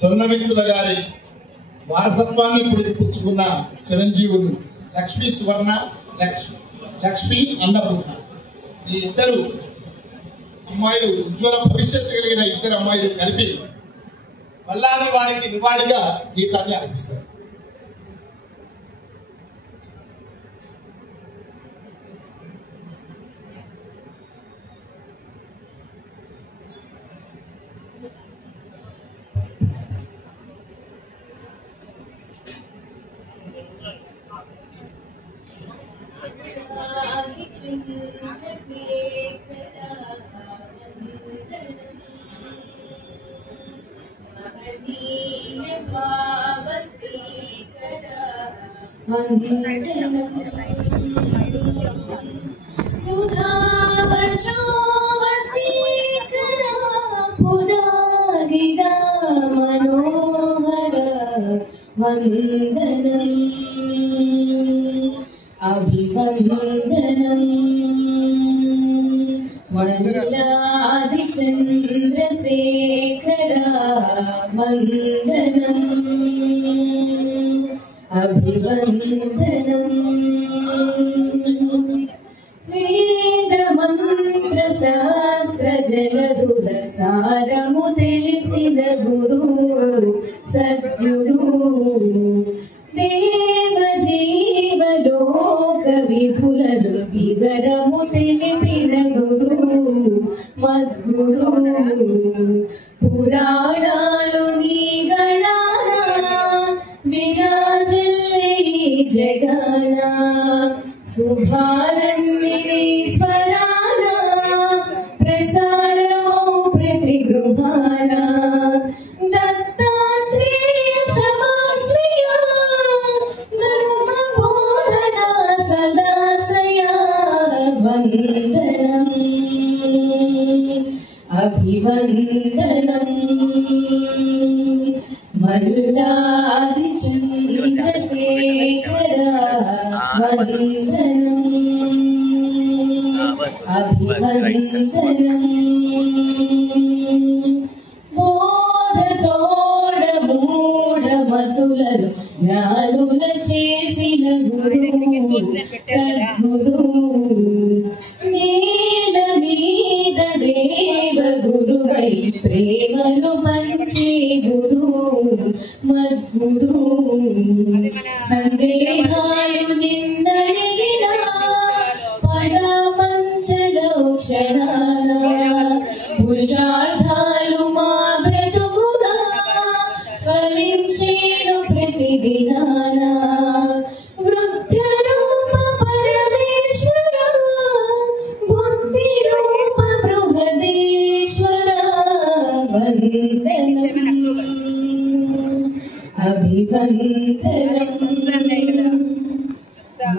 జొన్నవిత్తుల గారి వారసత్వాన్ని పుచ్చుకున్న చిరంజీవులు లక్ష్మీ సువర్ణ, లక్ష్మీ అన్నపూర్ణ. ఈ ఇద్దరు అమ్మాయిలు ఉజ్వల భవిష్యత్తు కలిగిన ఇద్దరు అమ్మాయిలు కలిపి మల్లాది వారికి నివాళిగా గీతాన్ని ఆలపిస్తారు. सुधा बचो वसीकरा पुरारिदा मनोहर वंदनम अभिवंदनम वल्लादि चंद्रशेखरा वंदनम अभिवंदनम वेद मंत्र शास्त्र जलधुर सारमु तेलिसिन गुरु सद्गुरु देव जीव लोक विधुलनु विवरमु तेलिपिन गुरु मद्गुरु पुराणालु नी गणाना विराजल्ले जगाना शुभानन्दिनीश्वराना प्रसारो प्रतिगृहाना दत्तात्रेय समाश्रया धर्मबोधना सदाशया वन्दनम् अभिवन्दनम् मल्लादि चन्द्रशेखरा वन्दनम् अभिवन्दनम् बोधतोड मूढमतुలను జ్ఞానుల చేసిన గురు సద్గురు నేల మీద దేవ గురువై ప్రేమను పంచే గురు మద్గురు సందేహాలు నిన్నడిగినా పదపంచలో క్షణాన పురుషార్థాలు మా బ్రతుకుగా ఫలించేను ప్రతిదినాన వృద్ధ రూప పరమేశ్వర బుద్ధి రూప బృహదేశ్వర వందనం అభివందనం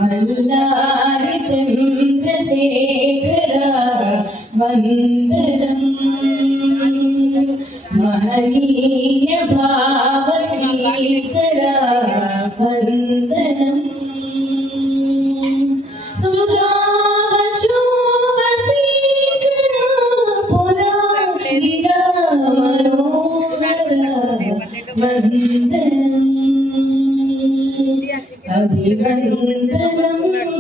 మల్లాది చంద్రశేఖర వందనం మహనీయ భావ శ్రీకర వందనం సుధావచో వసీకర పురారిదా మనోహర వందనం अभिवन्दनम्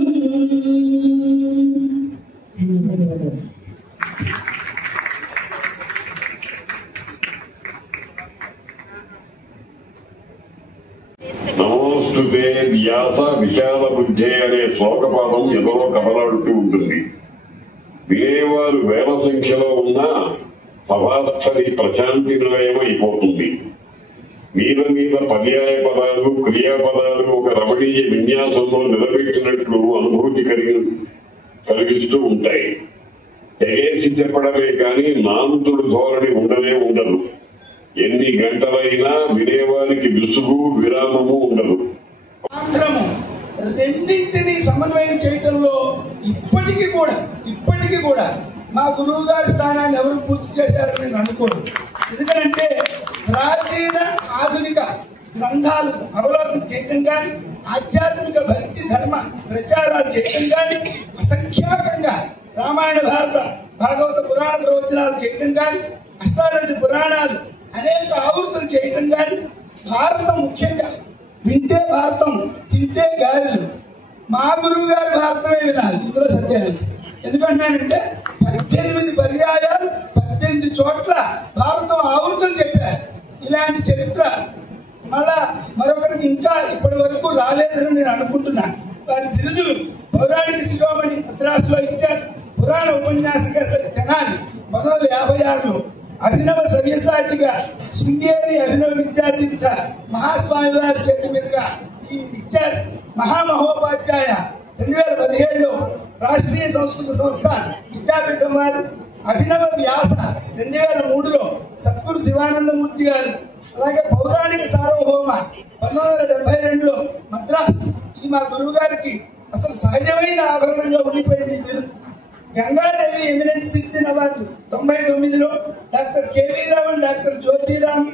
అనే శ్లోకపాదం ఎదరో కదలాడుతూ ఉంటుంది. వినేవారు వేల సంఖ్యలో ఉన్నా సభాస్థలి ప్రశాంతి నిలయం అయిపోతుంది. మీద మీద పర్యాయ పదాలు క్రియాపదాలు ఒక రమణీయ విన్యాసంలో నిలబెట్టినట్లు అనుభూతి కలిగిస్తూ ఉంటాయి. తెగేసి చెప్పడమే కానీ నాంతుడు ధోరణి ఉండనే ఉండదు. ఎన్ని గంటలైనా వినేవారికి విసుగు విరామము ఉండదు. ఆంధ్రము రెండింటినీ సమన్వయం చేయటంలో ఇప్పటికీ కూడా మా గురువు గారి స్థానాన్ని ఎవరు పూర్తి చేశారని నేను అనుకోను. ఎందుకంటే ప్రాచీన ఆధునిక గ్రంథాలు అవలోకనం చేయటం కానీ, ఆధ్యాత్మిక భక్తి ధర్మ ప్రచారాలు చేయటం కానీ, అసంఖ్యాకంగా రామాయణ భాగవత పురాణ ప్రవచనాలు చేయటం కానీ, అష్టాదశ పురాణాలు అనేక ఆవృత్తులు చేయటం కానీ, భారతం ముఖ్యంగా వింటే భారతం తింటే గారెలు, మా గురువు గారి భారతమే వినాలి. ఇందులో సందేహాలు ఎందుకంటున్నానంటే 18 పర్యాయాలు 18 చోట్ల భారతం ఆవృత్తులు చెప్పారు. ఇలాంటి చరిత్ర మళ్ళా మరొకరికి ఇంకా ఇప్పటి వరకు రాలేదని నేను అనుకుంటున్నాను. వారి బిరుదులు పౌరాణిక శిరోమణి మద్రాసులో ఇచ్చారు. పురాణ ఉపన్యాసకేసరి తెనాలి 1956లో, అభినవ సవ్యసాచిగా శృంగేరి అభినవ విద్యాతీర్థ మహాస్వామి వారి చేతి మీదుగా ఇచ్చారు. మహామహోపాధ్యాయ 2017లో రాష్ట్రీయ సంస్కృత సంస్థ విద్యాపీఠం వారు, అభినవ వ్యాస 2003లో సద్గురు శివానందమూర్తి గారు, అలాగే పౌరాణిక సార్వభౌమ 1972లో మద్రాస్. ఈ మా గురువు గారికి అసలు సహజమైన ఆభరణంగా ఉండిపోయింది బిరుదు. గంగాదేవి ఎమినెంట్ సిటిజన్ అవార్డు 99లో, doctor KV Rao, doctor Jyotiram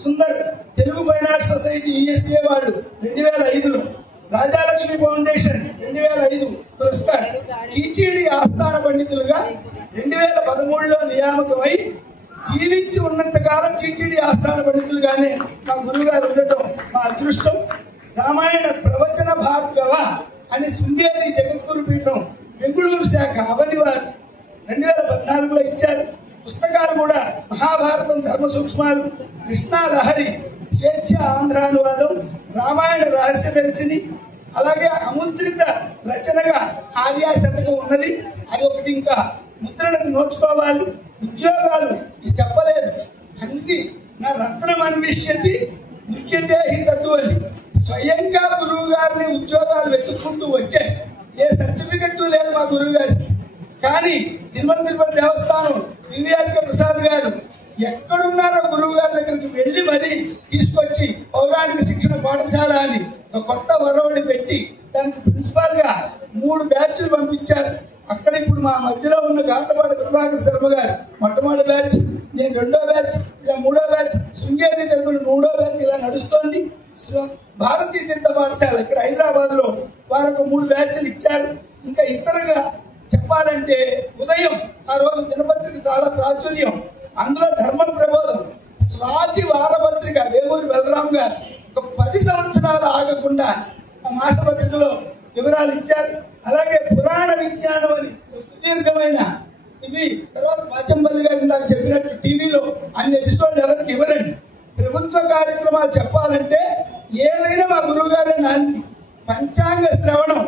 Sundar Telugu fine arts society USA వాళ్ళు 2005లో, రాజాలక్ష్మి ఫౌండేషన్ 2005 పురస్కారం, టీటీడీ ఆస్థాన పండితులుగా 2013లో నియామకమై జీవించి ఉన్నంతకాలం టీటీడీ ఆస్థాన పండితులుగానే మా గురువు గారు ఉండటం మా అదృష్టం. రామాయణ ప్రవచన భార్గవ అని శృంగేరి జగద్గురు పీఠం బెంగుళూరు శాఖ అవని వారు 2014లో ఇచ్చారు. పుస్తకాలు కూడా మహాభారతం ధర్మ సూక్ష్మాలు, కృష్ణా లహరి స్వేచ్ఛ ఆంధ్రానువాదం, రామాయణ రహస్య దర్శిని, అలాగే అముద్రిత రచనగా ఆర్యా శతకం ఉన్నది. అది ఒకటి ఇంకా ముద్రణకు నోచుకోవాలి. ఉద్యోగాలు ఇది చెప్పలేదు, అన్ని నా రత్నం అన్విష్యతి ముఖ్యతే హి తత్వ అని స్వయంగా గురువు గారిని ఉద్యోగాలు వెతుక్కుంటూ వచ్చాయి. ఏ సర్టిఫికెట్ లేదు మా గురువు గారికి. కానీ తిరుమల తిరుపతి దేవస్థానం వివిఆర్కే ప్రసాద్ గారు ఎక్కడున్నారో గురువు గారి దగ్గరికి వెళ్ళి మరీ తీసుకొచ్చి పౌరాణిక శిక్షణ పాఠశాల అని ఒక కొత్త వరవడి పెట్టి దానికి ప్రిన్సిపాల్ గా 3 బ్యాచ్లు పంపించారు. అక్కడ ఇప్పుడు మా మధ్యలో ఉన్న గాంటపాటి ప్రభాకర్ శర్మ గారు మొట్టమొదటి బ్యాచ్, నేను 2వ బ్యాచ్, ఇలా 3వ బ్యాచ్, శృంగేరి తరపున 3వ బ్యాచ్ ఇలా నడుస్తోంది. భారతీయ తీర్థ పాఠశాల ఇక్కడ హైదరాబాద్ లో వారు ఒక 3 బ్యాచ్లు ఇచ్చారు. ఇంకా ఇతరగా చెప్పాలంటే ఉదయం ఆ రోజు దినపత్రిక చాలా ప్రాచుర్యం, అందులో ధర్మ ప్రబోధం, స్వాతి వారపత్రిక వేమూరి బలరాం గారు ఒక 10 సంవత్సరాలు ఆగకుండా ఆ మాసపత్రికలో వివరాలు ఇచ్చారు. అలాగే పురాణ విజ్ఞానం అని సుదీర్ఘమైన ఇవి, తర్వాత పాచంపల్లి గారు నాకు చెప్పినట్టు టీవీలో అన్ని ఎపిసోడ్లు ఎవరికి ఇవ్వరండి. ప్రభుత్వ కార్యక్రమాలు చెప్పాలంటే ఏదైనా మా గురువు గారే నాంది. పంచాంగ శ్రవణం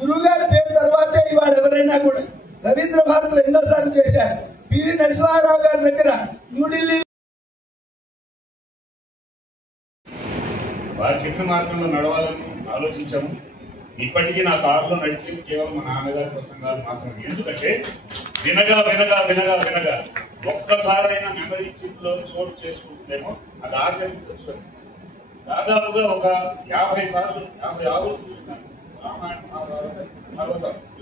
గురువు గారి పేరు తర్వాతే ఇవాళ ఎవరైనా కూడా. రవీంద్ర భారతిలో ఎన్నోసార్లు చేశారు. పివి నరసింహారావు గారి దగ్గర న్యూఢిల్లీ వారు చెప్పిన మార్గంలో నడవాలని ఆలోచించాము. ఇప్పటికీ నా కారులో నడిచేది కేవలం మా నాన్నగారి ప్రసంగాలు మాత్రమే. ఎందుకంటే వినగా వినగా వినగా వినగా ఒక్కసారైనా మెమరీ చిప్ లో చోటు చేసుకుంటేమో అది ఆచరించవచ్చు. దాదాపుగా ఒక 50 సార్లు 50 ఆవులు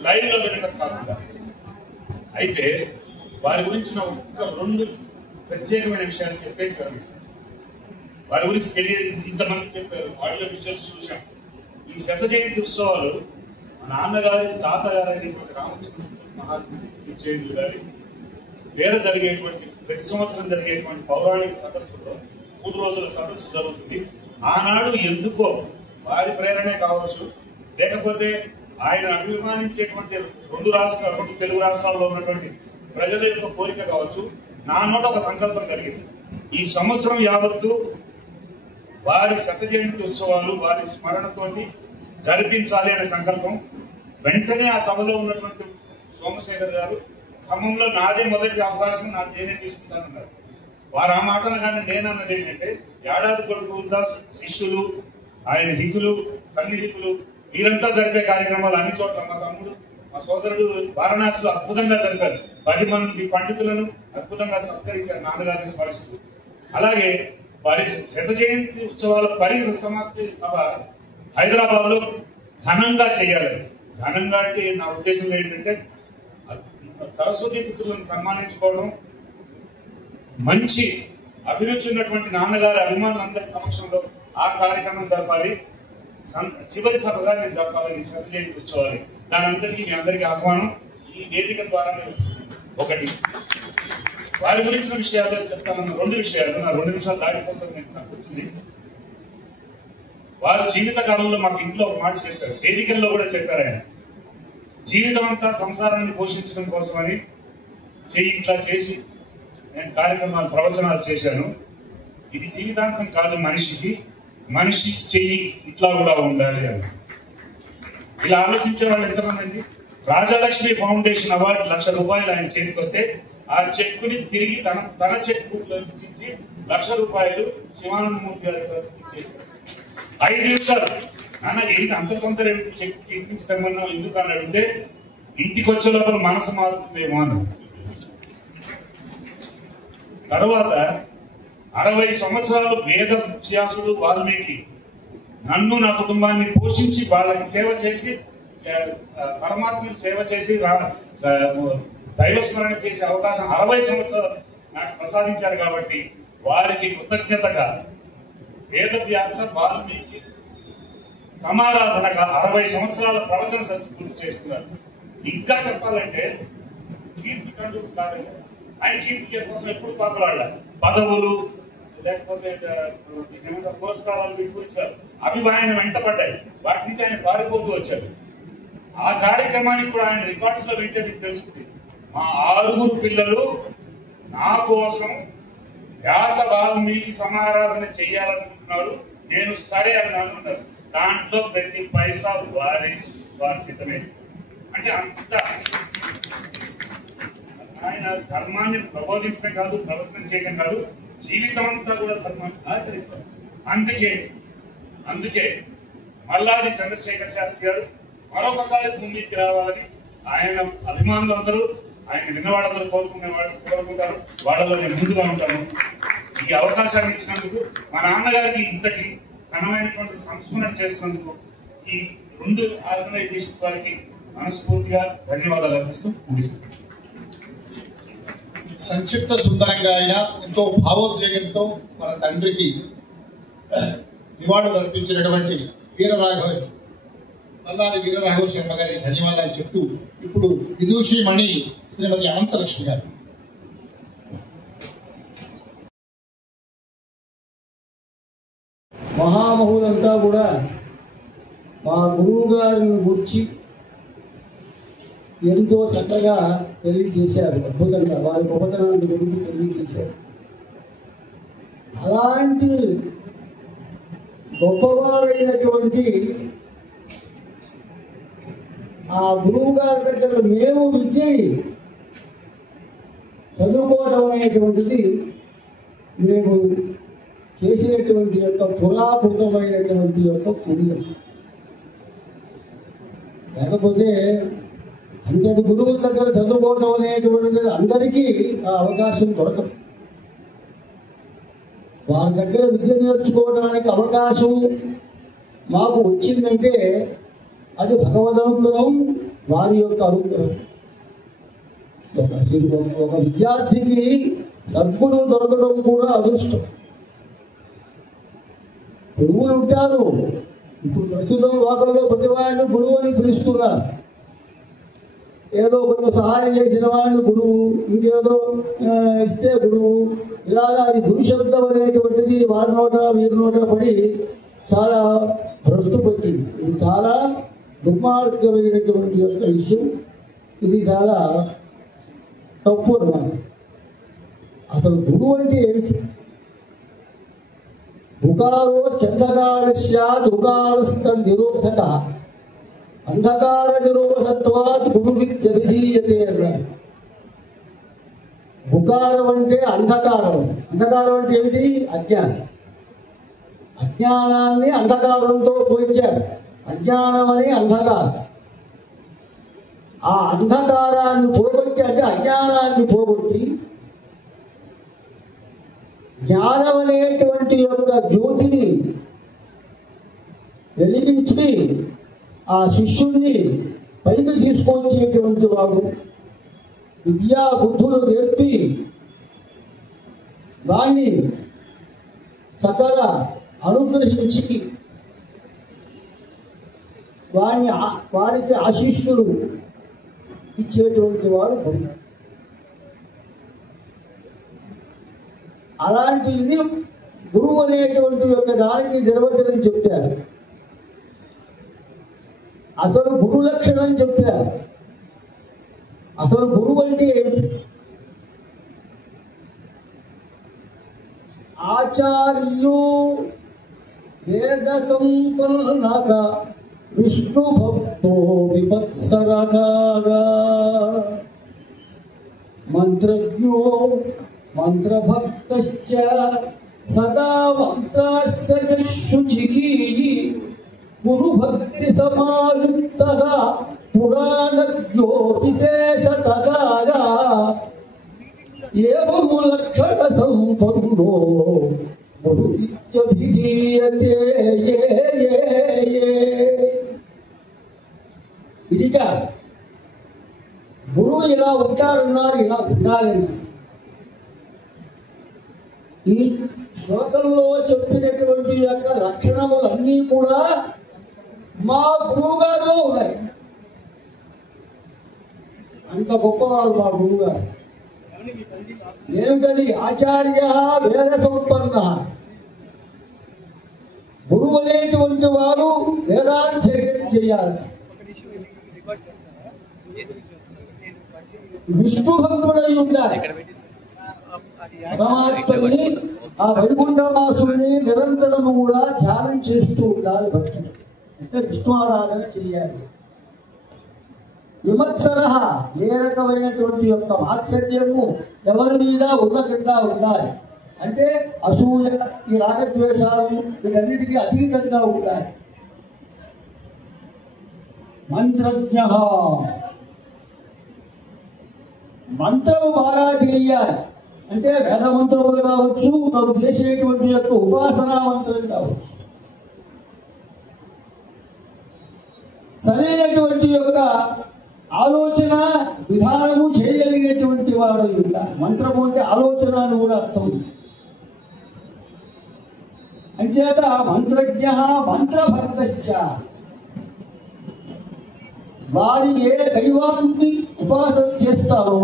లైవ్ లో వినడం కాకుండా. అయితే వారి గురించిన ఒక్క 2 ప్రత్యేకమైన విషయాలు చెప్పేసి కనిపిస్తాను. వారి గురించి తెలియదు, ఇంతమంది చెప్పారు, ఆడియో విషయాలు చూసాం. ఈ శత జయంతి ఉత్సవాలు మా నాన్నగారి తాతగారు అయినటువంటి రామకృష్ణ మహాత్ములు గారి పేరు జరిగేటువంటి ప్రతి సంవత్సరం జరిగేటువంటి పౌరాణిక సదస్సులో 3 రోజుల సదస్సు జరుగుతుంది. ఆనాడు ఎందుకో వారి ప్రేరణే కావచ్చు, లేకపోతే ఆయన అభిమానించేటువంటి 2 తెలుగు రాష్ట్రాల్లో ఉన్నటువంటి ప్రజల యొక్క కోరిక కావచ్చు, నా నోట ఒక సంకల్పం కలిగింది. ఈ సంవత్సరం యావత్తు వారి శత జయంతి ఉత్సవాలు వారి స్మరణతోటి జరిపించాలి అనే సంకల్పం. వెంటనే ఆ సభలో ఉన్నటువంటి సోమశేఖర్ గారు ఖమ్మంలో నాదే మొదటి అవకాశం, నేనే తీసుకుంటానన్నారు. వారు ఆ మాటలు కానీ నేనన్నది ఏంటంటే, ఏడాది కొడుకు శిష్యులు, ఆయన హితులు, సన్నిహితులు వీరంతా జరిపే కార్యక్రమాలు అన్ని చోట్ల మా తమ్ముడు, మా సోదరుడు వారణాసిలో అద్భుతంగా జరిపారు. 10 మంది పండితులను అద్భుతంగా సత్కరించారు నాన్నగారిని స్మరిస్తూ. అలాగే వారి శత జయంతి ఉత్సవాల పరిసమాప్తి సభ హైదరాబాద్ లో ఘనంగా చేయాలి. ఘనంగా అంటే నా ఉద్దేశం ఏంటంటే, సరస్వతి పుత్రులను సన్మానించుకోవడం, మంచి అభిరుచి ఉన్నటువంటి నాన్నగారి అభిమానులందరి సమక్షంలో ఆ కార్యక్రమం జరపాలి. చివరి సభగా నేను జరపాలని శత జయంతి ఉత్సవాలు. దాని అందరికీ మీ అందరికీ ఆహ్వానం ఈ వేదిక ద్వారానే వస్తుంది. ఒకటి వారి గురించిన విషయాలు చెప్తానన్న 2 విషయాలు, నా 2 నిమిషాలు దాటిపోతుంది నాకు గుర్తుంది. వారు జీవిత కాలంలో మాకు ఇంట్లో ఒక మాట చెప్పారు, వేదికల్లో కూడా చెప్పారు. ఆయన జీవితం అంతా సంసారాన్ని పోషించడం కోసమని ఇట్లా చేసి నేను కార్యక్రమాలు ప్రవచనాలు చేశాను. ఇది జీవితాంతం కాదు, మనిషి చెయ్యి ఇట్లా కూడా ఉండాలి అని. ఇలా ఆలోచించే వాళ్ళు ఎంతమంది అండి? రాజలక్ష్మి ఫౌండేషన్ అవార్డు ₹1,00,000 ఆయన చేతికి వస్తే ఆ చెక్కుని తిరిగి తన చెక్ బుక్ లో ఇచ్చి ₹1,00,000 శివానందమూర్తి గారి ట్రస్ట్ ఇచ్చేసారు. 5 నిమిషాలు నాన్న ఏంటి అంత తొందర ఏమిటి, చెక్ ఇంటి నుంచి తెమ్మన్నాం ఎందుకు అని అడిగితే, ఇంటికి వచ్చే లోపల మనసు మారుతుందేమో అని. తర్వాత 60 సంవత్సరాలు వేద వ్యాసుడు వాల్మీకి నన్ను నా కుటుంబాన్ని పోషించి వాళ్ళకి సేవ చేసి, పరమాత్మని సేవ చేసి, దైవస్మరణ చేసే అవకాశం 60 సంవత్సరాలు నాకు ప్రసాదించారు. కాబట్టి వారికి కృతజ్ఞతగా వేద వ్యాస వాల్మీకి సమారాధనగా 60 సంవత్సరాల ప్రవచన షష్ఠి పూర్తి చేసుకున్నారు. ఇంకా చెప్పాలంటే కీర్తి కండు కాదండి, ఆయన కీర్తి కోసం ఎప్పుడు పాకులాడాల, పదవులు లేకపోతే పురస్కారాలు విడిపించారు, అవి ఆయన వెంటపడ్డాయి. వాటి నుంచి ఆయన పారిపోతూ వచ్చారు. ఆ కార్యక్రమానికి కూడా ఆయన రికార్డ్స్ లో వింటే మీకు తెలుస్తుంది. మా 6 పిల్లలు నా కోసం వ్యాస వాల్మీకి సమారాధన చేయాలనుకుంటున్నారు, నేను సరే అన్నాను అన్నారు. దాంట్లో ప్రతి పైసా వారి స్వార్జితమే. అంటే అంత ఆయన ధర్మాన్ని ప్రబోధించడం కాదు, ప్రవచనం చేయడం కాదు, జీవితం అంతా కూడా ధర్మాన్ని ఆచరించారు. అందుకే మల్లాది చంద్రశేఖర్ శాస్త్రి గారు మరొకసారి భూమికి రావాలని ఆయన అభిమానులు అందరూ, ఆయన విన్నవాళ్ళందరూ కోరుకుంటారు. వాళ్ళలో నేను ముందుగా ఉంటాను. ఈ అవకాశాన్ని ఇచ్చినందుకు, మా నాన్నగారికి ఇంతటి ఘనమైనటువంటి సంస్మరణ చేసినందుకు ఈ 2 ఆర్గనైజేషన్స్ వారికి మనస్ఫూర్తిగా ధన్యవాదాలు అర్పిస్తూ ముగిస్తున్నాను. సంక్షిప్త సుందరంగా అయినా ఎంతో భావోద్వేగంతో మన తండ్రికి నివాళులు అర్పించినటువంటి మల్లాది వీరరాఘవ శర్మ గారికి ధన్యవాదాలు చెప్తూ, ఇప్పుడు విదూషిమణి శ్రీమతి అనంతలక్ష్మి గారు. మహామహులంతా కూడా మా గురువు గారిని గురించి ఎంతో చక్కగా తెలియజేశారు, అద్భుతంగా వారి గొప్పతనాన్ని గురించి తెలియజేశారు. అలాంటి గొప్పవారైనటువంటి ఆ గురువు గారి దగ్గర మేము విద్యని చదువుకోవడం అనేటువంటిది మేము చేసినటువంటి యొక్క పురాకృతమైనటువంటి యొక్క పుణ్యం. లేకపోతే అంతటి గురువుల దగ్గర చదువుకోవడం అనేటువంటిది అందరికీ ఆ అవకాశం దొరకదు. వారి దగ్గర విద్య నేర్చుకోవడానికి అవకాశం మాకు వచ్చిందంటే అది భగవదనుగ్రహం, వారి యొక్క అనుగ్రహం. ఒక విద్యార్థికి సద్గురువు దొరకడం కూడా అదృష్టం. గురువులు ఉంటారు, ఇప్పుడు ప్రస్తుతం లోకంలో ప్రతి వాడిని గురువు అని పిలుస్తున్నారు. ఏదో కొంచెం సహాయం చేసిన వాడిని గురువు, ఇంకేదో ఇస్తే గురువు, ఇలాగా అది గురు శబ్దం అనేటువంటిది వారి నోట వీరి నోట పడి చాలా భ్రష్టు పెట్టింది. ఇది చాలా దుర్మార్గమైనటువంటి యొక్క విషయం. ఇది చాలా తప్పు అన్నమాట. అసలు గురువు అంటే ఏమిటి? ఉకారో చంద్రకారస్యాత్ ఉకారస్తనిరోధక అంధకార నిరోధత్వాత్ గురు విద్య విధీయతే అన్నాడు. ఉకారం అంటే అంధకారం. అంధకారం అంటే ఏమిటి? అజ్ఞానం. అజ్ఞానాన్ని అంధకారంతో పోల్చాడు. అజ్ఞానం అని అంధకారం. ఆ అంధకారాన్ని పోగొట్టి అంటే అజ్ఞానాన్ని పోగొట్టి జ్ఞానం అనేటువంటి యొక్క జ్యోతిని వెలిగించి ఆ శిష్యుణ్ణి పైకి తీసుకొచ్చేటువంటి వాడు, విద్యా బుద్ధులు నేర్పి వాణ్ణి చక్కగా అనుగ్రహించి వారికి ఆశీస్సులు ఇచ్చేటువంటి వాడు గురువు. అలాంటి ఇది గురువు అనేటువంటి యొక్క దానికి నిర్వచనం చెప్పారు. అసలు గురు లక్షణం చెప్పారు. అసలు గురువు అంటే ఏమిటి? ఆచార్యో వేద సంపన్నక విష్ణు భక్తో వివత్సరకాగా మంత్రజ్ఞో మంత్రభక్తశ్చ సదా మంత్రాశ్చర్శుచికి గురుభక్తి సమాయుక్తః పురాణజ్ఞో విశేషతకాగా ఏవం లక్షణ సంపన్నో గురు విద్యభిధీయతే. ఇదిట గురువు ఇలా ఉంటారన్నారు, ఇలా ఉండాలన్నారు. ఈ శ్లోకంలో చెప్పినటువంటి యొక్క లక్షణములన్నీ కూడా మా గురువు గారిలో ఉన్నాయి. అంత గొప్పవారు మా గురువు గారు. ఏమిటది? ఆచార్య వేద సంపన్న. గురువు అనేటువంటి వారు వేదాధ్యయనం చేయాలి. విష్ణు భక్తుడై ఉండాలి. పరమాత్మని ఆ వైకుంఠవాసుని నిరంతరము కూడా ధ్యానం చేస్తూ ఉండాలి. భక్తుడు అంటే విష్ణుఆరాధన చేయాలి. విమత్సర ఏ రకమైనటువంటి యొక్క వాత్సల్యము ఎవరి మీద ఉండకుండా ఉండాలి. అంటే అసూయ, ఈ రాగద్వేషాలు వీటన్నిటికీ అతీతంగా ఉండాలి. మంత్రజ్ఞ మంత్రము బాగా తెలియాలి. అంటే వేద మంత్రములు కావచ్చు, తను చేసేటువంటి యొక్క ఉపాసనా మంత్రం కావచ్చు. సరైనటువంటి యొక్క ఆలోచన విధానము చేయగలిగినటువంటి వాడు ఉండాలి. మంత్రము అంటే ఆలోచన అని కూడా అర్థం. అంచేత మంత్రజ్ఞ మంత్రభక్తశ్చ, వారి ఏ దైవాన్ని ఉపాసన చేస్తారో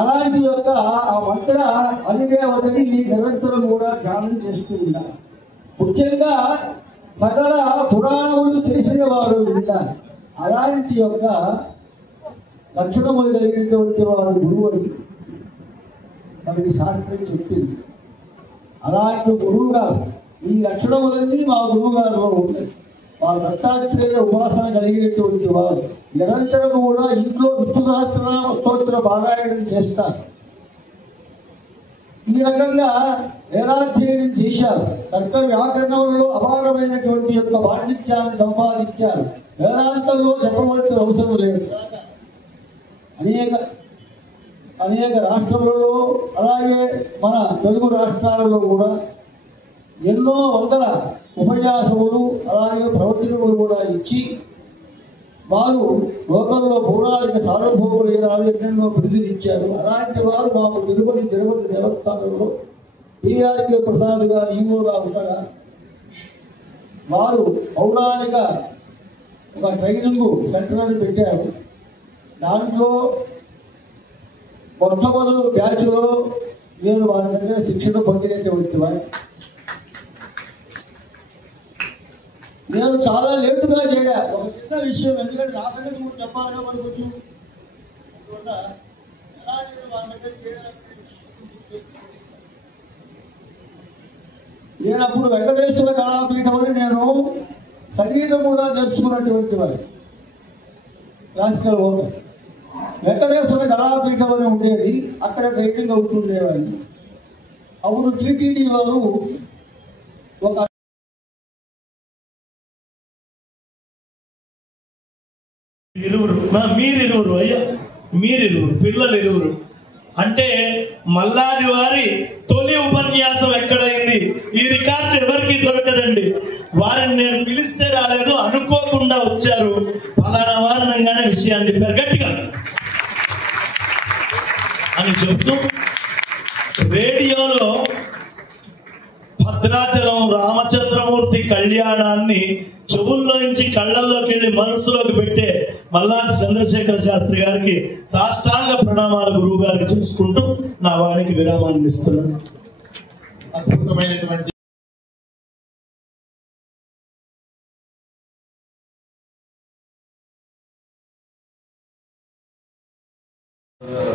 అలాంటి యొక్క ఆ మంత్ర అధిదేవతని నిరంతరం కూడా ధ్యానం చేస్తూ ఉండాలి. ముఖ్యంగా సకల పురాణములు తెలిసిన వారు ఉండాలి. అలాంటి యొక్క లక్షణములు కలిగినటువంటి వారు గురువు అని మనకి శాస్త్రం చెప్పింది. అలాంటి గురువు గారు ఈ లక్షణములన్నీ మా గురువు గారిలో ఉన్నాయి. వారు దత్తాత్రేయ ఉపాసన కలిగినటువంటి వారు నిరంతరం కూడా ఇంట్లో విష్ణు సహస్రనామ స్తోత్ర పారాయణం చేస్తారు. ఈ రకంగా వేదాధ్యయనం చేశారు. తర్క వ్యాకరణంలో అపారమైనటువంటి యొక్క పాండిత్యాన్ని సంపాదించారు. వేదాంతంలో చెప్పవలసిన అవసరం లేదు. అనేక రాష్ట్రాలలో అలాగే మన తెలుగు రాష్ట్రాలలో కూడా ఎన్నో వందల ఉపన్యాసములు అలాగే ప్రవచనములు కూడా ఇచ్చి వారు లోకంలో పౌరాణిక సార్వభౌములైన ఎన్నెన్నో బిరుదులు ఇచ్చారు. అలాంటి వారు మాకు తిరుపతి దేవస్థానంలో పిఆర్కే ప్రసాద్ గారు ఈవోగా ఉండగా వారు పౌరాణిక ఒక ట్రైనింగ్ సెంటర్ అని పెట్టారు. దాంట్లో మొట్టమొదటి బ్యాచ్లో నేను వారి దగ్గర శిక్షణ పొందినటువంటి వారు. నేను చాలా లేటుగా చేరా. ఒక చిన్న విషయం, ఎందుకంటే నా సంగతి కూడా చెప్పాలని అనుకోవచ్చు. అలాగే నేను అప్పుడు వెంకటేశ్వర కళాపీఠం అని నేను సంగీతం కూడా నేర్చుకున్నటువంటి వాడు, క్లాసికల్ ఓపెన్. వెంకటేశ్వర కళాపీఠం అని ఉండేది, అక్కడ ట్రైనింగ్ అవుతుండేవాడిని. అప్పుడు టీటీడీ వారు ఒక మీరిరువురు అయ్యా, మీరిరువురు పిల్లలు ఇరువురు అంటే మల్లాది వారి తొలి ఉపన్యాసం ఎక్కడైంది? ఈ రికార్డు ఎవరికి దొరకదండి. వారిని నేను పిలిస్తే రాలేదు, అనుకోకుండా వచ్చారు, ఫలానా వారణంగానే విషయాన్ని చెప్పారు గట్టిగా అని చెప్తూ రేడియోలో భద్రాచలం రామచంద్రమూర్తి కళ్యాణాన్ని చెవుల్లోంచి కళ్ళల్లోకి వెళ్ళి మనసులోకి పెట్టే మల్లాది చంద్రశేఖర శాస్త్రి గారికి సాష్టాంగ ప్రణామాలు గురువు గారికి చూసుకుంటూ నా వారికి విరామాన్ని ఇస్తున్నాను. అద్భుతమైనటువంటి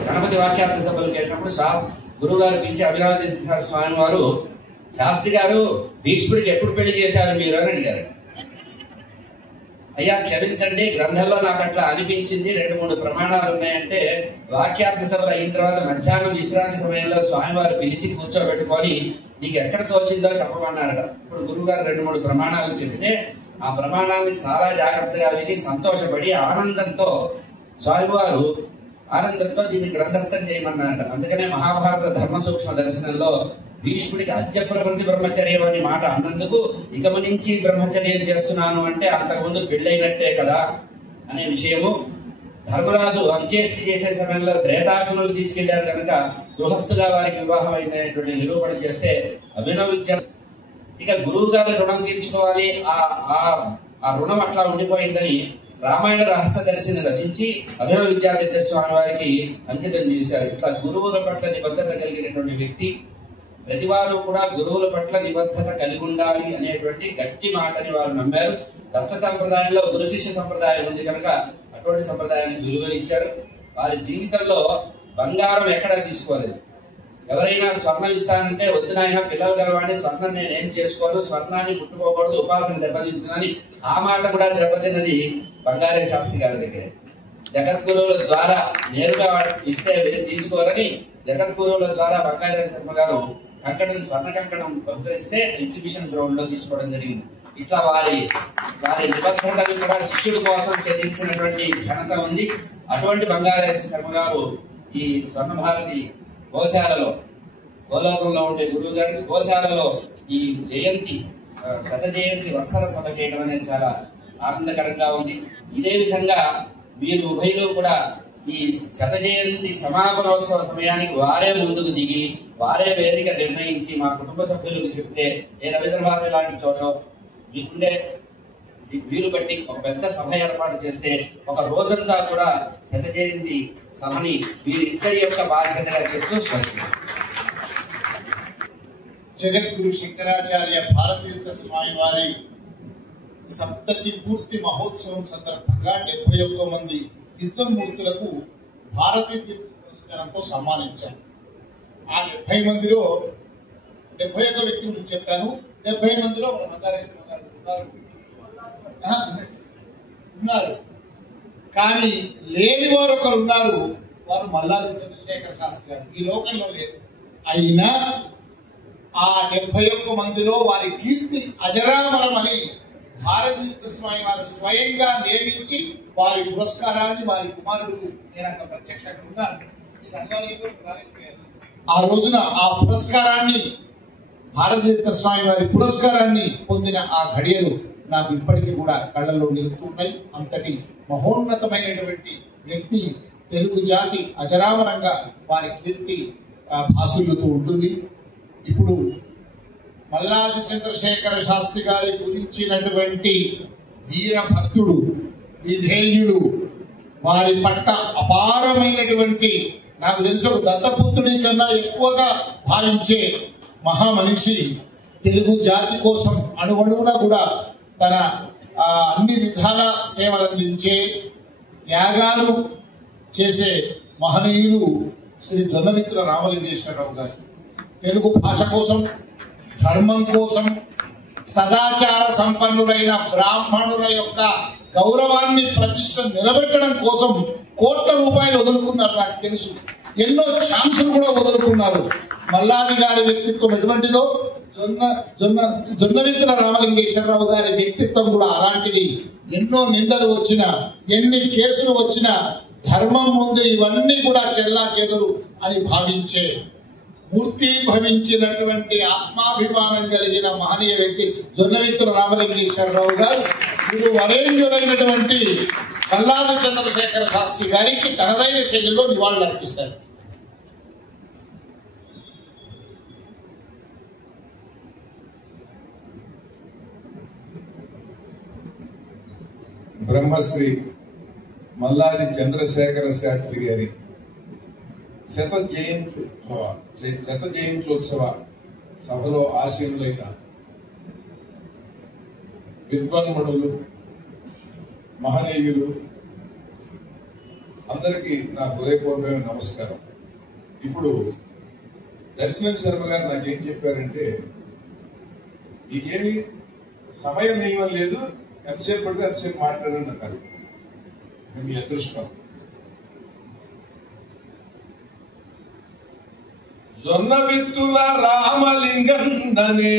గణపతి వాక్యార్థ సభలకు వెళ్ళినప్పుడు గురువు గారు పిలిచి అభిరామ స్వామి వారు, శాస్త్రి గారు భీష్ముడికి ఎప్పుడు పెళ్లి చేశారు మీరు అని అడిగారు. అయ్యా క్షమించండి, గ్రంథంలో నాకు అట్లా అనిపించింది, 2-3 ప్రమాణాలు ఉన్నాయంటే వాక్యార్థ సభలు అయిన తర్వాత మధ్యాహ్నం విశ్రాంతి సమయంలో స్వామివారు పిలిచి కూర్చోబెట్టుకొని నీకు ఎక్కడ తోచిందో చెప్పమన్నారట. ఇప్పుడు గురువు గారు 2-3 ప్రమాణాలు చెప్తే ఆ ప్రమాణాలని చాలా జాగ్రత్తగా విని సంతోషపడి ఆనందంతో దీన్ని గ్రంథస్థం చేయమన్నారట. అందుకనే మహాభారత ధర్మ సూక్ష్మ దర్శనంలో భీష్ముడికి అద్య ప్రవృత్తి బ్రహ్మచర్యం అని మాట అన్నందుకు ఇకము నుంచి బ్రహ్మచర్యం చేస్తున్నాను అంటే అంతకుముందు పెళ్ళైనట్టే కదా అనే విషయము. ధర్మరాజు అంత్యేష్టి చేసే సమయంలో త్రేతాగ్నులు తీసుకెళ్లారు కనుక గృహస్థుగా వారికి వివాహం అయినటువంటి నిరూపణ చేస్తే అభినవ విద్య ఇక గురువు గారి రుణం తీర్చుకోవాలి, ఆ రుణం అట్లా ఉండిపోయిందని రామాయణ రహస్య దర్శిని రచించి అభినవ విద్యాదిత్య స్వామి వారికి అంకితం చేశారు. ఇట్లా గురువుల పట్ల నిబద్ధత కలిగినటువంటి వ్యక్తి, ప్రతివారు కూడా గురువుల పట్ల నిబద్ధత కలిగి ఉండాలి అనేటువంటి గట్టి మాటని వారు నమ్మారు. దత్త సంప్రదాయంలో గురు శిష్య సంప్రదాయం ఉంది కనుక అటువంటి సంప్రదాయానికి విలువనిచ్చారు. వారి జీవితంలో బంగారం ఎక్కడా తీసుకోలేదు. ఎవరైనా స్వర్ణం ఇస్తానంటే వద్దు నాయన, పిల్లలు గలవాడి స్వర్ణం నేనేం చేసుకోను, స్వర్ణాన్ని ముట్టుకోకూడదు, ఉపాసన దెబ్బతింటుందని ఆ మాట కూడా దెబ్బతిన్నది బంగారే శాస్త్రి గారి దగ్గరే. జగద్గురువుల ద్వారా నేరుగా ఇస్తే తీసుకోరని జగద్గురువుల ద్వారా బంగారే శర్మ గారు స్వర్ణ కంకణం బహుకరిస్తే ఎగ్జిబిషన్ గ్రౌండ్ లో తీసుకోవడం జరిగింది. ఇట్లా వారి నిబద్ధతను కూడా శిష్యుడి కోసం చెల్లించినటువంటి ఘనత ఉంది. అటువంటి బంగారే శర్మ గారు ఈ స్వర్ణ భారతి గోశాలలో, గోలోకంలో ఉండే గురువు గారికి గోశాలలో ఈ శత జయంతి వత్సర సభ చేయడం అనేది చాలా ఆనందకరంగా ఉంది. ఇదే విధంగా వీరు ఉభయలు కూడా ఈ శత జయంతి సమాపనోత్సవ సమయానికి వారే ముందుకు దిగి వారే వేదిక నిర్ణయించి మా కుటుంబ సభ్యులకు చెప్తే ఏ రవీంద్ర భారతి లాంటి చోట మీకుండే వీలు బట్టి ఒక పెద్ద సభ ఏర్పాటు చేస్తే ఒక రోజంతా కూడా శత జయంతి సభని వీరిద్దరి యొక్క బాధ్యతగా చెప్తూ స్వస్తి. జగద్గురు శంకరాచార్య భారతీర్థ స్వామి వారి సప్తతి పూర్తి మహోత్సవం సందర్భంగా 71 మంది విద్వన్మూర్తులకు భారతీ తీర్థ పురస్కారంతో సన్మానించారు. ఆ 70 మందిలో 71 వ్యక్తి గురించి చెప్పాను. 70 మందిలో బంగారేశ్వర గారు ఉన్నారు. కానీ లేని వారు ఒకరు ఉన్నారు, వారు మల్లాది చంద్రశేఖర శాస్త్రి గారు. ఈ లోకంలో లేరు. అయినా ఆ 71 మందిలో వారి కీర్తి అజరామరం అని భారతీర్థ స్వామి వారు స్వయంగా నియమించి వారి పురస్కారాన్ని వారి కుమారుడు నేను అక్కడ ప్రత్యక్షంగా ఉన్నాను. ఆ రోజున ఆ పురస్కారాన్ని భారతీర్థ స్వామి వారి పురస్కారాన్ని పొందిన ఆ ఘడియలు నాకు ఇప్పటికీ కూడా కళ్ళల్లో నిలుస్తున్నాయి. అంతటి మహోన్నతమైనటువంటి వ్యక్తి, తెలుగు జాతి అజరామరంగా వారి కీర్తి భాసులుతూ ఉంటుంది. ఇప్పుడు మల్లాది చంద్రశేఖర శాస్త్రి గారి గురించినటువంటి వీరభక్తుడు, విధేయుడు, వారి పట్ల అపారమైనటువంటి, నాకు తెలిసి ఒక దత్తపుత్రుడి కన్నా ఎక్కువగా భావించే మహామనిషి, తెలుగు జాతి కోసం అణువణువున కూడా తన అన్ని విధాల సేవలు అందించే, త్యాగాలు చేసే మహనీయులు శ్రీ జొన్నవిత్తుల రామలింగేశ్వరరావు గారు తెలుగు భాష కోసం, ధర్మం కోసం, సదాచార సంపన్నులైన బ్రాహ్మణుల యొక్క గౌరవాన్ని ప్రతిష్ట నిలబెట్టడం కోసం కోట్ల రూపాయలు వదులుకున్నారు. నాకు తెలుసు, ఎన్నో ఛాన్సులు కూడా వదులుకున్నారు. మల్లాది గారి వ్యక్తిత్వం ఎటువంటిదో జొన్నవిత్తుల రామలింగేశ్వరరావు గారి వ్యక్తిత్వం కూడా అలాంటిది. ఎన్నో నిందలు వచ్చినా, ఎన్ని కేసులు వచ్చినా ధర్మం ముందు ఇవన్నీ కూడా చెల్లా చెదరు అని భావించే మూర్తి భవించినటువంటి ఆత్మాభిమానం కలిగిన మహనీయ వ్యక్తి జొన్నవిత్తుల రామలింగేశ్వరరావు గారు. వీరు వరేణ్యుడైనటువంటి మల్లాది చంద్రశేఖర శాస్త్రి గారికి తనదైన శైలిలో నివాళులు అర్పిస్తారు. బ్రహ్మశ్రీ మల్లాది చంద్రశేఖర శాస్త్రి గారి శత జయంత్యోత్సవ సభలో ఆసీనులైన విద్వాన్మణులు, మహనీయులు అందరికీ నా హృదయపూర్వకమైన నమస్కారం. ఇప్పుడు దర్శనం శర్మ గారు నాకేం చెప్పారంటే, నీకేమి సమయ నియమం లేదు, ఎంతసేపు పడితే ఎంతసేపు మాట్లాడండి అన్నారు. మీ అదృష్టం. జొన్నవిత్తుల రామలింగన్ననే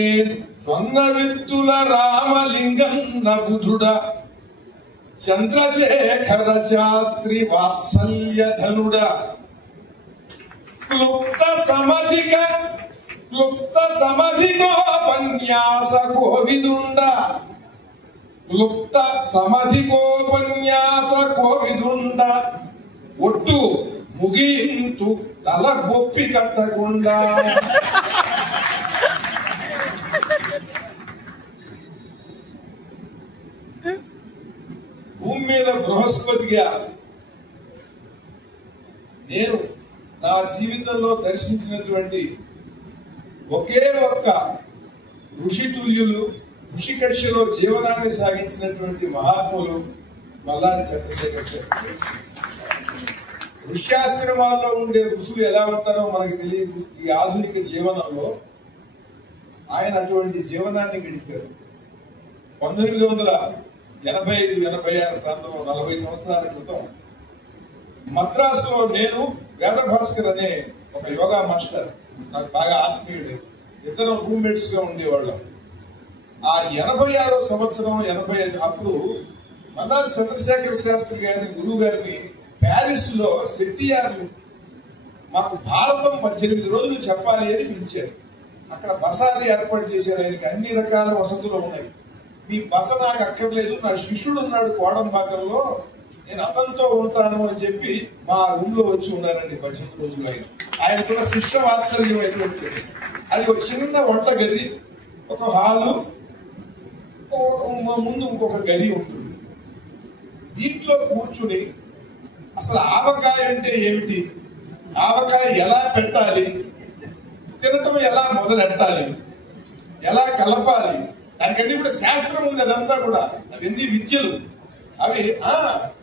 జొన్నవిత్తుల రామలింగన్న బుధుడ చంద్రశేఖర శాస్త్రి వాత్సల్యధనుడ క్లుప్త సమధికోపన్యాస కోవిదుండ క్లుప్త సమధికోపన్యాస కోవిదుండ ఒట్టు ముగింతు తల బొప్పి కట్టకుండా భూమి మీద బృహస్పతిగా నేను నా జీవితంలో దర్శించినటువంటి ఒకే ఒక్క ఋషితుల్యులు, ఋషి కక్షలో జీవనాన్ని సాగించినటువంటి మహాత్ములు మల్లాది చంద్రశేఖర శాస్త్రి. ఋష్యాశ్రమాల్లో ఉండే ఋషులు ఎలా ఉంటారో మనకు తెలియదు. ఈ ఆధునిక జీవనంలో ఆయన అటువంటి జీవనాన్ని గడిపారు. 1985-86 ప్రాంతంలో 40 సంవత్సరాల క్రితం మద్రాసులో నేను వేదభాస్కర్ అనే ఒక యోగా మాస్టర్, నాకు బాగా ఆత్మీయుడు, ఇద్దరు రూమ్మేట్స్ గా ఉండేవాళ్ళం. ఆ 86వ సంవత్సరం 85 అప్పుడు మల్లాది చంద్రశేఖర శాస్త్రి గారిని, గురువు గారిని ప్యారిస్ లో సెట్టియార్లు మాకు భారతం 18 రోజులు చెప్పాలి అని పిలిచారు. అక్కడ బసాది ఏర్పాటు చేశారు. ఆయనకి అన్ని రకాల వసతులు ఉన్నాయి. మీ బస నాకు అక్కర్లేదు, నా శిష్యుడు ఉన్నాడు కోడంబాకంలో, నేను అతనితో ఉంటాను అని చెప్పి మా రూమ్ లో వచ్చి ఉన్నారండి 18 రోజులు. ఆయన కూడా శిష్య వాత్సల్యం అయినటువంటి అది ఒక చిన్న వంట గది, ఒక హాలు, ముందు ఇంకొక గది ఉంటుంది. దీంట్లో కూర్చుని అసలు ఆవకాయ అంటే ఏమిటి, ఆవకాయ ఎలా పెట్టాలి, తినటం ఎలా మొదలెట్టాలి, ఎలా కలపాలి, దానికన్నీ కూడా శాస్త్రం ఉంది. అదంతా కూడా అవన్నీ విద్యలు,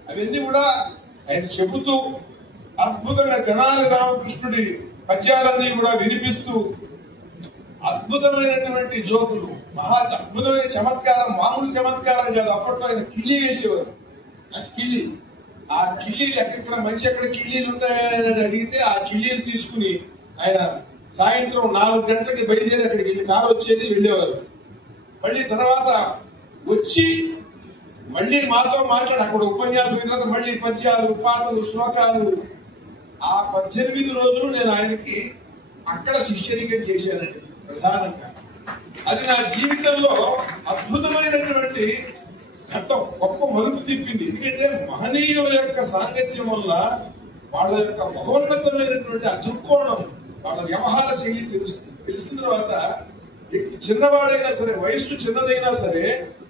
అవన్నీ కూడా ఆయన చెబుతూ అద్భుతంగా తెనాలి రామకృష్ణుడి పద్యాలన్నీ కూడా వినిపిస్తూ అద్భుతమైనటువంటి జోకులు, మహా అద్భుతమైన చమత్కారం, మామూలు చమత్కారం కాదు. అప్పట్లో ఆయన కిళ్ళి వేసేవారు. కిళ్ళి, ఆ కిళ్ళీలు ఎక్కడ మంచి ఎక్కడ కిళ్ళీలు ఉంటాయని అడిగితే ఆ కిళ్ళీలు తీసుకుని ఆయన సాయంత్రం 4 గంటలకి బయలుదేరి అక్కడికి వెళ్ళి కారు వచ్చేది, వెళ్ళేవారు. మళ్ళీ తర్వాత వచ్చి మళ్ళీ మాతో మాట్లాడి అక్కడ ఉపన్యాసం విన్న మళ్ళీ పద్యాలు, పాటలు, శ్లోకాలు. ఆ 18 రోజులు నేను ఆయనకి అక్కడ శిష్యరికం చేశానండి ప్రధానంగా. అది నా జీవితంలో అద్భుతమైనటువంటి ఘట్టం, గొప్ప మలుపు తిప్పింది. ఎందుకంటే మహనీయుల యొక్క సాంగత్యం వల్ల వాళ్ళ యొక్క మహోన్నతమైనటువంటి ఆ దృక్కోణం, వాళ్ళ వ్యవహార శైలి తెలిసిన తర్వాత వ్యక్తి చిన్నవాడైనా సరే, వయస్సు చిన్నదైనా సరే,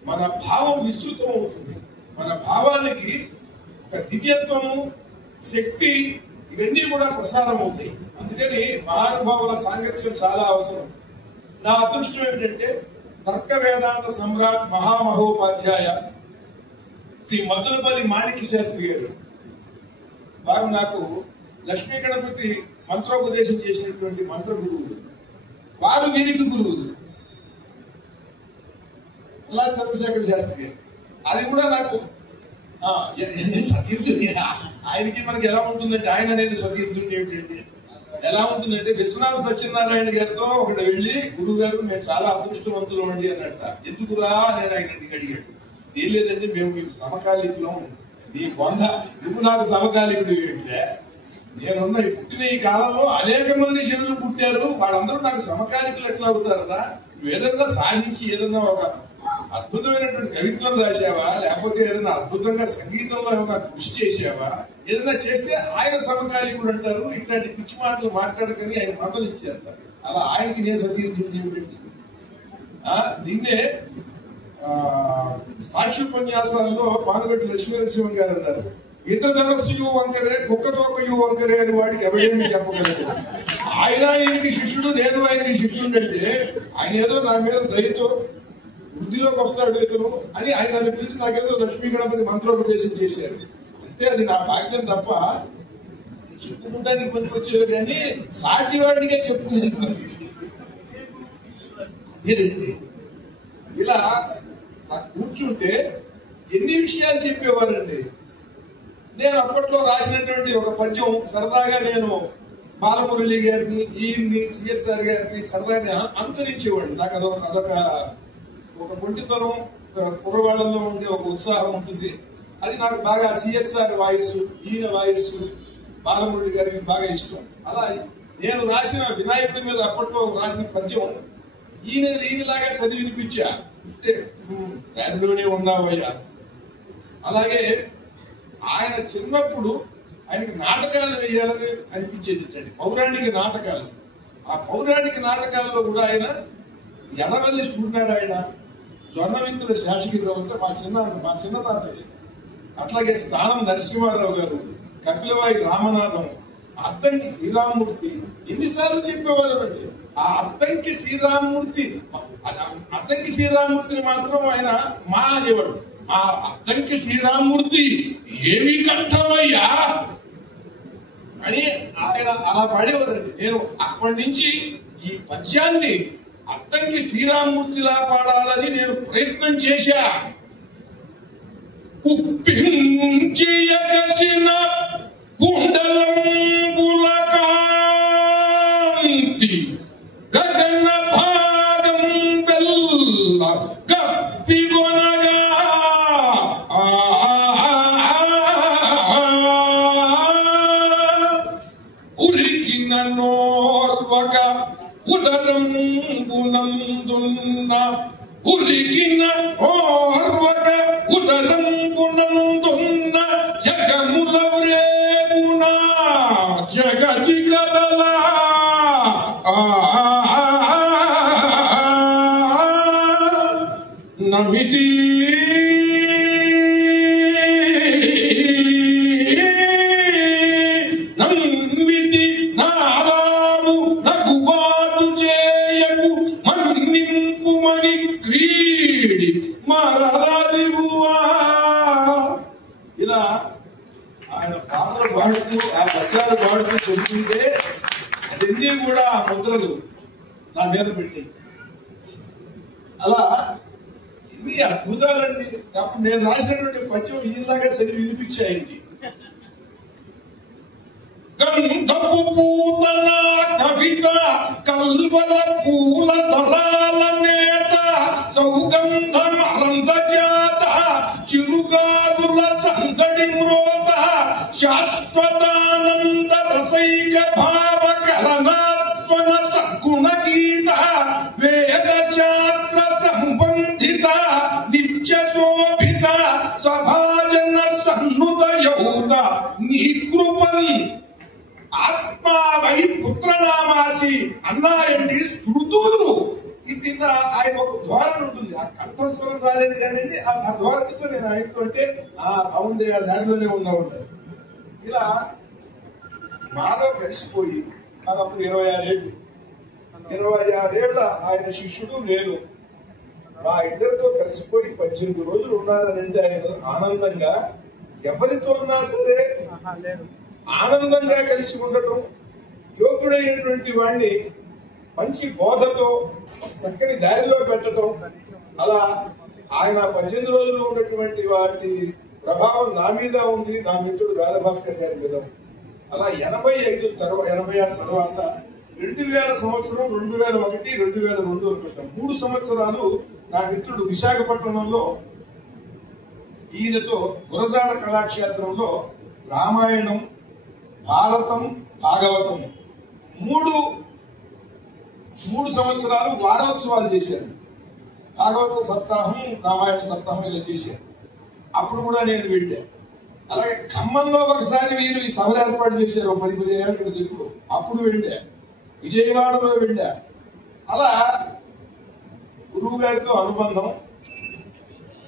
మన భావం విస్తృతం అవుతుంది. మన భావానికి ఒక దివ్యత్వము, శక్తి, ఇవన్నీ కూడా ప్రసారం అవుతాయి. అందుకని మహానుభావుల సాంగత్యం చాలా అవసరం. నా అదృష్టం ఏంటంటే తర్క వేదాంత సమ్రాట్ మహామహోపాధ్యాయ శ్రీ మద్దులపల్లి మాణిక్య శాస్త్రి గారు వారు నాకు లక్ష్మీ గణపతి మంత్రోపదేశం చేసినటువంటి మంత్ర గురువులు, వారు వీరికి గురువులు. అలా చంద్రశేఖర శాస్త్రి అది కూడా నాకు సతీర్థుని. ఆయనకి మనకి ఎలా ఉంటుందంటే, ఆయన అనేది సతీర్థుని ఏమిటంటే ఎలా ఉంటుందంటే, విశ్వనాథ సత్యనారాయణ గారితో ఒకటి వెళ్ళి, గురువు గారు మేము చాలా అదృష్టవంతులు అండి అన్నట్ట. ఎందుకురా అని ఆయన ఇంటికి అడిగాడు. ఏం లేదంటే మేము మీకు సమకాలీకులం, నీ బొంద నువ్వు నాకు సమకాలీకుడు ఏమిటే, నేనున్న పుట్టిన ఈ కాలంలో అనేక మంది జనులు పుట్టారు, వాళ్ళందరూ నాకు సమకాలీకులు ఎట్లా అవుతారా? నువ్వు ఏదన్నా సాధించి ఏదన్నా ఒక అద్భుతమైనటువంటి కవిత్వం రాశావా, లేకపోతే ఏదైనా అద్భుతంగా సంగీతంలో ఏమైనా కృషి చేసావా, ఏదైనా చేస్తే ఆయన సమకాలీకుడు అంటారు. ఇట్లాంటి పిచ్చి మాటలు మాట్లాడకని ఆయన మాటలు ఇచ్చేస్తారు. అలా ఆయనకి నేను సతీర్థుడు ఏమిటండి. దీన్నే సాక్ష్యోపన్యాసాల్లో పానుగంటి లక్ష్మీనరసింహం గారు అన్నారు, ఇంద్రధనస్సు వంకరే కుక్కతోకయు వంకరే అని వాడికి ఎవడేమి చెప్పగలరు. ఆయన ఆయనకి శిష్యుడు, నేను ఆయనకి శిష్యుడు అంటే ఆయన ఏదో నా మీద దయతో వృద్ధిలోకి వస్తాడు ఇతను అని ఆయన నన్ను పిలిచి నాకేదో లక్ష్మీ గణపతి మంత్రోపదేశం చేశారు. అంతే, అది నా భాగ్యం తప్ప చెప్పుకుంటానికి పనికి వచ్చేవి కానీ సాటి వాడిగా చెప్పుకునేది. అదేనండి, ఇలా కూర్చుంటే ఎన్ని విషయాలు చెప్పేవారండి. నేను అప్పట్లో రాసినటువంటి ఒక పద్యం సరదాగా నేను బాలమురళి గారిని, ఈయన్ని, సిఎస్ఆర్ గారిని సరదాగా అనుకరించేవాడు. నాకు అదొక కొంటితనం, కుర్రవాళ్ళలో ఉండే ఒక ఉత్సాహం ఉంటుంది. అది నాకు బాగా సిఎస్ఆర్ వాయిస్, ఈయన వాయిస్, బాలమురళి గారికి బాగా ఇష్టం. అలా నేను రాసిన వినాయకుడి మీద అప్పట్లో రాసిన పద్యం ఈయనలాగా చదివి వినిపించా. దానిలోనే ఉన్నావయ్యా. అలాగే ఆయన చిన్నప్పుడు ఆయనకి నాటకాలు వేయాలని అనిపించేది, పౌరాణిక నాటకాలు. ఆ పౌరాణిక నాటకాల్లో కూడా ఆయన ఎడవల్లి సూర్యనారాయణ, జొన్నవింతుల శేషగిరిరావు అంటే మా చిన్న తాతయ్య, అట్లాగే స్థానం నరసింహారావు గారు, కపిలవాయి రామనాథం, అద్దంకి శ్రీరామమూర్తి ఎన్నిసార్లు చెప్పేవాళ్ళు అండి. ఆ అద్దంకి శ్రీరామమూర్తిని మాత్రం ఆయన మా అనేవాడు. ఆ అద్దంకి శ్రీరామమూర్తి ఏమి కంఠమయ్యా అని ఆయన అలా పాడేవారండి. నేను అప్పటి నుంచి ఈ పద్యాన్ని అద్దంకి శ్రీరామమూర్తిలా పాడాలని నేను ప్రయత్నం చేశా. కుప్పించిన కుండలంబుల కాంతి గగన భాగం బెల్ల కప్పిగొనగా ఉరికిన నోర్వక ఉదరంబునందున్న ఉరికిన ఓర్వక ఉదరంబునందున్న జగముల రేపున జగతి కదలా నమితి నమ్మితి నారాము నగుబాటు చేయకు మన్నింపుమని క్రీడి మరదివువా. ఇలా ఆయన పాటలు పాడుతూ ఆ పద్యాలు పాడుతూ చెబుతుంటే అదన్నీ కూడా ఆ ముద్రలు నా మీద పెట్టి అలా ఎన్ని అద్భుతాలండి. అప్పుడు నేను రాసినటువంటి పద్యం ఈయనలాగా చదివి వినిపించే ఆయనకి. గంధపు పూతన కవిత కల్వల పూల సరాల నేత సౌగంధం అరంధజాత చిరుగాలుల సందడి మ్రోత శాశ్వతానంద రసైక భావ కలనాత్మన సద్గుణ గీత వేద శాస్త్ర సంబంధిత నిత్య శోభిత సభాజన సన్నుత యౌత నీకృపన్ ఆత్మావై పుత్రనామాసి అన్నాయండి శృతులు. ఇది ఆయన ఒక ధోరణి ఉంటుంది. ఆ కంఠస్వరం రాలేదు కానీ ఆ ధోరణితో నేను ఆయనతో అంటే బాగుంది, ఆ దారిలోనే ఉన్నాడు. ఇలా మాలో కలిసిపోయి నాకు అప్పుడు 26 ఏళ్ళ ఆయన శిష్యుడు నేను, మా ఇద్దరితో కలిసిపోయి 18 రోజులు ఉన్నారనంటే ఆయన ఆనందంగా ఎవరితో ఉన్నా సరే ఆనందంగా కలిసి ఉండటం. సేవకుడైనటువంటి వాడిని మంచి బోధతో చక్కని దారిలో పెట్టడం, అలా ఆయన 18 రోజులు ఉన్నటువంటి వాటి ప్రభావం నా మీద ఉంది, నా మిత్రుడు వేదభాస్కర్ గారి మీద. అలా 86 తర్వాత 2000 సంవత్సరం, 2001, 2002 అనుకుంటాం, 3 సంవత్సరాలు నా మిత్రుడు విశాఖపట్నంలో ఈయనతో గురజాడ కళాక్షేత్రంలో రామాయణం, భారతం, భాగవతం మూడు సంవత్సరాలు వారోత్సవాలు చేశారు. భాగవత సప్తాహం, రామాయణ సప్తాహం ఇలా చేశారు. అప్పుడు కూడా నేను వెళ్ళా. అలాగే ఖమ్మంలో ఒకసారి వీరు ఈ సభలు ఏర్పాటు చేశారు 10-15 ఏళ్ల క్రితం. ఇప్పుడు అప్పుడు వెళ్ళా. విజయవాడలో వెళ్ళా. అలా గురువు గారితో అనుబంధం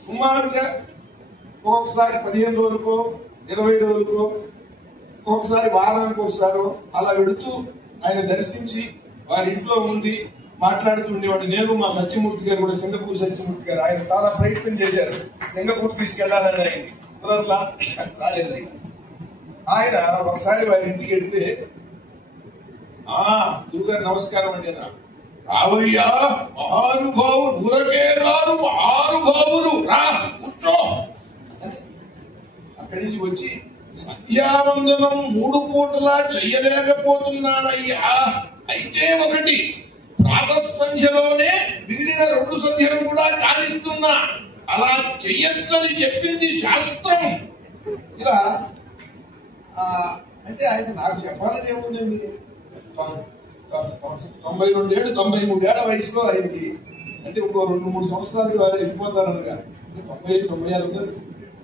సుమారుగా ఒక్కొక్కసారి 15 రోజులకో 20 రోజులకో, ఒక్కొక్కసారి వారానికి ఒకసారి అలా వెళుతూ ఆయన దర్శించి వారి ఇంట్లో ఉండి మాట్లాడుతుండేవాడు. నేను మా సత్యమూర్తి గారు కూడా, సింగపూర్ సత్యమూర్తి గారు, ఆయన చాలా ప్రయత్నం చేశారు సింగపూర్ తీసుకెళ్లాలని. ఆయన్ని రాలేదు. ఆయన ఒకసారి వారి ఇంటికి వెళ్తే, గురుగారు నమస్కారం అండి, రావయ్యా మహానుభావులు, ఊరకే రారు మహానుభావులు, రా కూర్చో. అక్కడి నుంచి వచ్చి, సంధ్యావందనం 3 పూటలా చెయ్యలేకపోతున్నానయ్యా, అయితే ఒకటి ప్రాతఃసంధ్యలోనే మిగిలిన 2 సంధ్యలు కూడా కానిస్తున్నా, అలా చెయ్యొచ్చని చెప్పింది శాస్త్రం. ఇలా అంటే ఆయన నాకు చెప్పాలని ఏముందండి, 92 ఏళ్ళు 93 ఏళ్ల వయసులో ఆయనకి, అంటే ఇంకో 2-3 సంవత్సరాలకి వాళ్ళు వెళ్ళిపోతారనగా, అంటే 95, 96,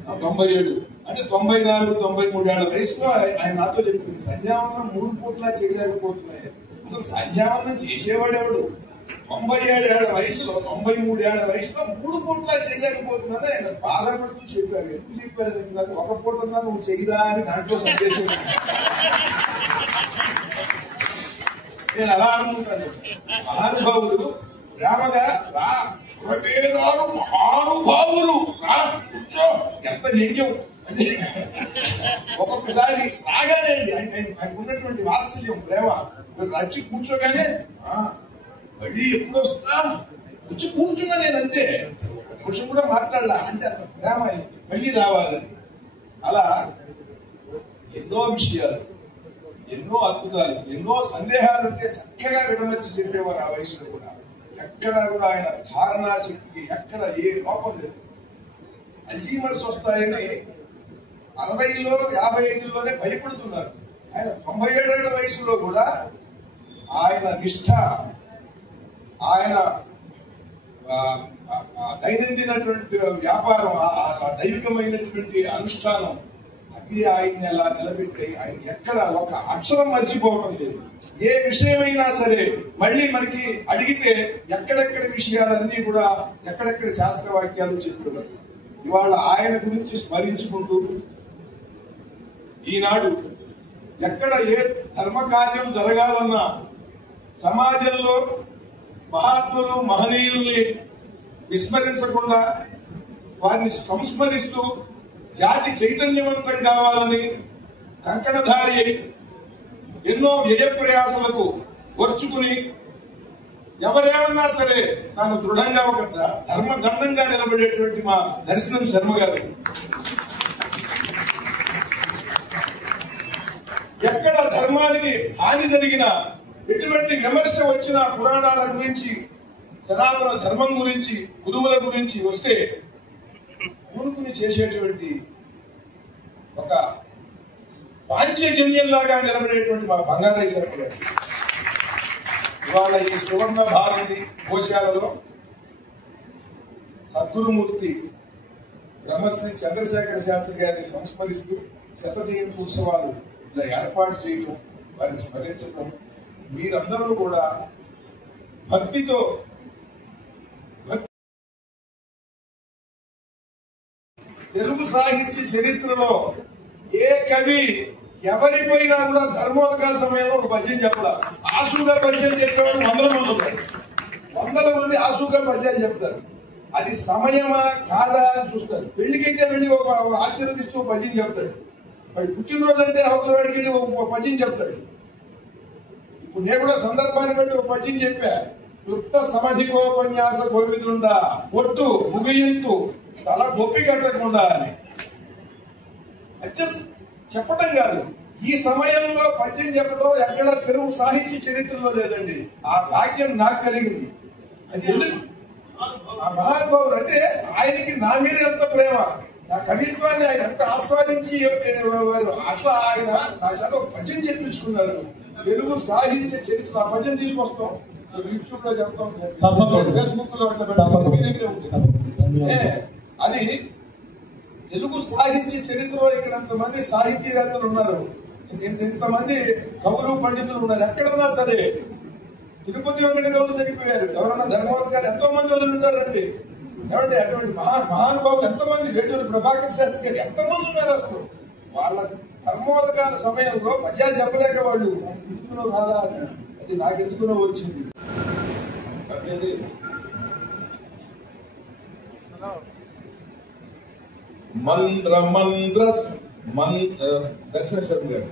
97 అంటే 94-93 ఏళ్ల వయసులో ఆయన నాతో చెప్పింది, సంధ్యావనం 3 పూట్లా చేయలేకపోతున్నాయి. అసలు సంధ్యావనం చేసేవాడెవడు? 97 ఏళ్ల వయసులో, 93 ఏళ్ల వయసులో 3 పూట్లా చేయలేకపోతున్నాను ఆయన బాధపడుతూ చెప్పారు. ఎందుకు చెప్పారు? నాకు ఒక పూట నువ్వు చెయ్యరా అని దాంట్లో సందేశం. నేను అలా అనుకుంటాను. మహానుభావులు ప్రేమగా రా, రారు మహానుభావులు, రా కూర్చో. ఎంత వ్యంగ్యం అంటే ఒక్కొక్కసారి రాగానే అండి ఆయనకు ఉన్నటువంటి వాత్సల్యం, ప్రేమ, వచ్చి కూర్చోగానే మళ్ళీ ఎప్పుడు వస్తా, వచ్చి కూర్చున్నా నేను అంతే, నిమిషం కూడా మాట్లాడలా, అంటే అంత ప్రేమ అయింది, మళ్ళీ రావాలని. అలా ఎన్నో విషయాలు, ఎన్నో అద్భుతాలు, ఎన్నో సందేహాలు ఉంటే చక్కగా విడమర్చి చెప్పేవారు ఆ వయసులో కూడా. ఎక్కడా కూడా ఆయన ధారణా శక్తికి ఎక్కడ ఏ లోపం లేదు. అల్జీమర్స్ వస్తాయని 60లో 55లోనే భయపడుతున్నారు. ఆయన 97 ఏళ్ల వయసులో కూడా ఆయన నిష్ఠ, ఆయన దైనందినటువంటి వ్యాపారం, దైవికమైనటువంటి అనుష్ఠానం, అవి ఆయన్ని అలా నిలబెట్టి ఆయన ఎక్కడ ఒక అక్షరం మర్చిపోవడం లేదు. ఏ విషయమైనా సరే మళ్ళీ మనకి అడిగితే ఎక్కడెక్కడి విషయాలన్నీ కూడా, ఎక్కడెక్కడి శాస్త్రవాక్యాలు చెప్తున్నారు. ఇవాళ ఆయన గురించి స్మరించుకుంటూ ఈనాడు ఎక్కడ ఏ ధర్మకార్యం జరగాలన్నా సమాజంలో మహాత్ములు, మహనీయుల్ని విస్మరించకుండా వారిని సంస్మరిస్తూ జాతి చైతన్యవంతం కావాలని కంకణధారి ఎన్నో వ్యయప్రయాసలకు వర్చుకుని ఎవరేమన్నా సరే తాను దృఢంగా ఒక ధర్మదండంగా నిలబడేటువంటి మా దర్శనం శర్మ గారు. ఎక్కడ ధర్మానికి హాని జరిగినా, ఎటువంటి విమర్శ వచ్చినా, పురాణాల గురించి, సనాతన ధర్మం గురించి, గురువుల గురించి వస్తే ఊరుకుని చేసేటువంటి ఒక పాంచజన్యంలాగా నిలబడేటువంటి మా బంగారాయ శర్మ గారు. ఇవాళ ఈ సువర్ణ భారతి గోశాలలో సద్గురుమూర్తి బ్రహ్మశ్రీ చంద్రశేఖర శాస్త్రి గారిని సంస్మరిస్తూ శతజయంతి ఉత్సవాలు ఇలా ఏర్పాటు చేయటం, వారిని స్మరించడం, మీరందరూ కూడా భక్తితో తెలుగు సాహిత్య చరిత్రలో ఏ కవి ఎవరిపోయినా కూడా ధర్మోదకాల సమయంలో ఒక పద్యం చెప్పాల. ఆశుగా పద్యం చెప్పేవాడు 100 మంది ఉన్నారు. 100 మంది ఆశుగా పద్యాలు చెప్తారు. అది సమయమా కాదా అని చూస్తారు. పెళ్లికైతే వెళ్ళి ఒక ఆశీర్వదిస్తూ పద్యం చెప్తాడు. వాడి పుట్టినరోజు అంటే అవతల వాడికి వెళ్ళి ఒక పద్యం చెప్తాడు. ఇప్పుడు నేను కూడా సందర్భాన్ని బట్టి ఒక పద్యం చెప్పా. క్లుప్త సమధికోపన్యాస కోవిదుండా ఒట్టు ముగియంతు తల గొప్పి కట్టకుండా అని. పద్యం చెప్పటం కాదు, ఈ సమయంలో పద్యం చెప్పడం ఎక్కడ తెలుగు సాహిత్య చరిత్రలో లేదండి. ఆ భాగ్యం నాకు కలిగింది. అది ఎందుకు ఆ మహానుభావుడు అంటే ఆయనకి నా మీద ఎంత ప్రేమ, నా కవిత్వాన్ని ఆయన ఎంత ఆస్వాదించి అట్లా ఆయన నా చేత పద్యం చెప్పించుకున్నారు. తెలుగు సాహిత్య చరిత్ర ఆ పద్యం తీసుకొస్తాం, యూట్యూబ్ లో చెప్తాం, ఫేస్బుక్ లో మీ దగ్గరే ఉంటుంది. అది తెలుగు సాహిత్య చరిత్రలో ఇక్కడ ఎంతమంది సాహితీవేత్తలు ఉన్నారు, ఇంతమంది కవులు పండితులు ఉన్నారు. ఎక్కడున్నా సరే తిరుపతి వెంకట గౌరు చనిపోయారు, ఎవరన్నా ధర్మవతి గారు ఎంతో మంది వదులుంటారండి. ఏమంటే అటువంటి మహానుభావులు ఎంతమంది, వేటూరి ప్రభాకర్ శాస్త్రి గారు ఎంతమంది ఉన్నారు. అసలు వాళ్ళ ధర్మోదకాల సమయంలో పద్యాలు చెప్పలేక వాళ్ళు ఎందుకునో రాదా అని, అది నాకెందుకునో వచ్చింది. దర్శన గారు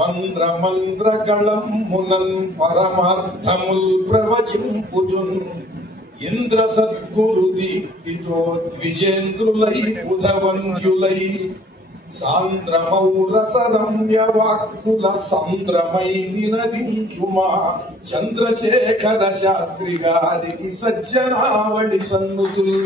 మంద్ర మంద్రగళం మునన్ పరమార్థముల్ ప్రవచింపుచున్ ఇంద్ర సద్గురు దీప్తితో ద్విజేంద్రులై ఉదవంద్యులై సాంద్రమౌరసరమ్య వాక్కుల సంద్రమై నినదించుమా చంద్రశేఖర శాస్త్రి గారికి సజ్జనావళి సన్నుతులు.